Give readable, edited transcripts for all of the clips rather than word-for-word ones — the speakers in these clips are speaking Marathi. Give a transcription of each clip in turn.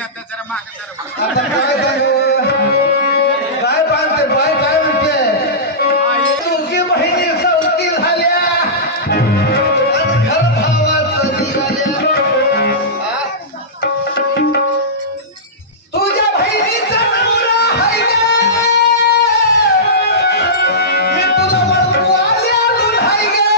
आता जरा मागे जरा आता काय काय पाहते बाय काय म्हणते तुझी बहिणी सौती झाल्या घर भावाचं निघाल्या तुझ्या बहिणीचा नवरा हाय गे मी तुला म्हणतो आल्या हाय गे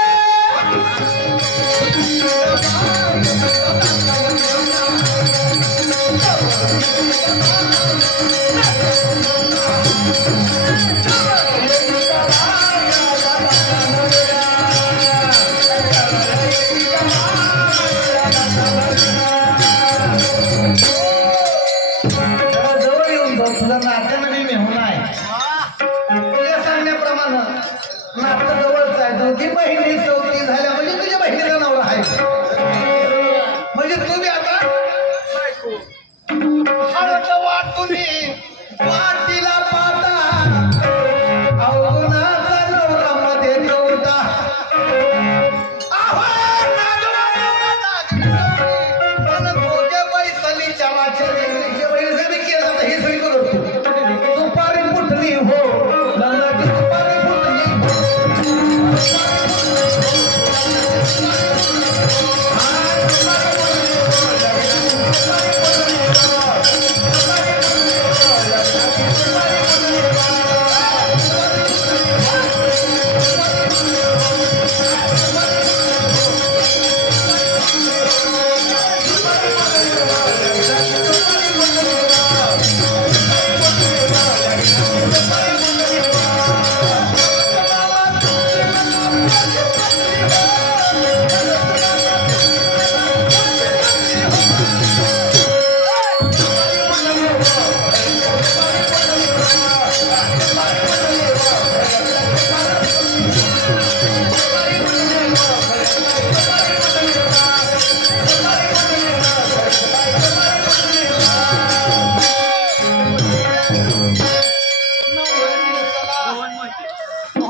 तुझा नात्यामध्ये मेहून आहे तुझ्या सांगण्याप्रमाणे नातं जवळच आहे दोघी बहिणी चौथी झाल्या म्हणजे तुझ्या बहिणीचा नवरा आहे म्हणजे तुम्ही आता हळद वाटुनी वाटीला पाता अवगुणाचा नवरा मध्ये नव्हता सुपारी फुटली हो लग्नाची सुपारी फुटली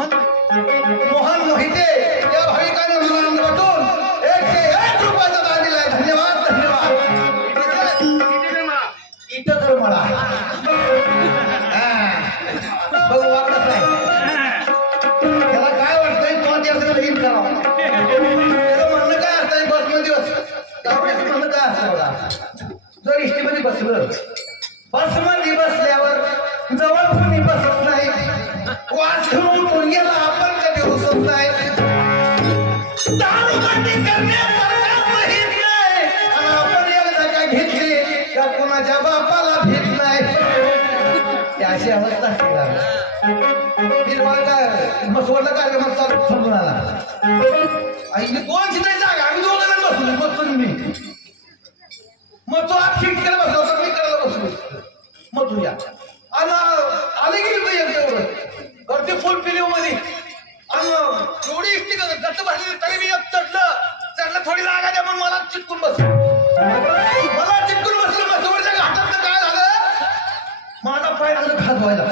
मोहन मोहिते या भाविकाने विमान वाटून 101 रुपयाचा दान दिलाय धन्यवाद धन्यवाद इथं तर मला बघू वाटत नाही त्याला काय वाटतंय तो त्याचं लगीन करावं त्याचं म्हणणं काय असतं बसमध्ये त्याचं म्हणणं काय असतं बघा जर इष्टीमध्ये बसलं बसमध्ये बसल्यावर जवळ कोणी बसत नाही वाचून उठून गेला आपण कधी उसत नाही दारूबंदी करण्यासारखा माहित नाही आणि आपण एकदा का घेतली त्या कोणाच्या बापाला भीत नाही ती अशी अवस्था बसवडला कार्यक्रम चालू समजून आला आईने कोणची नाही जागा आम्ही दोघांना बसलो मी मग तो आज फिट केला बसला होता मी करायला बसलो मग तुझ्या आले गेली एवढं गर्दी फुल फिल्म मध्ये आणि एवढी इष्टी गट बसली तरी मी एक चढलं थोडी जागा द्या म्हणून मला चिटकून बसलो मला चिटकून बसलं मग जवळच्या घाटात काय झालं माझा पाय लागला खात व्हायला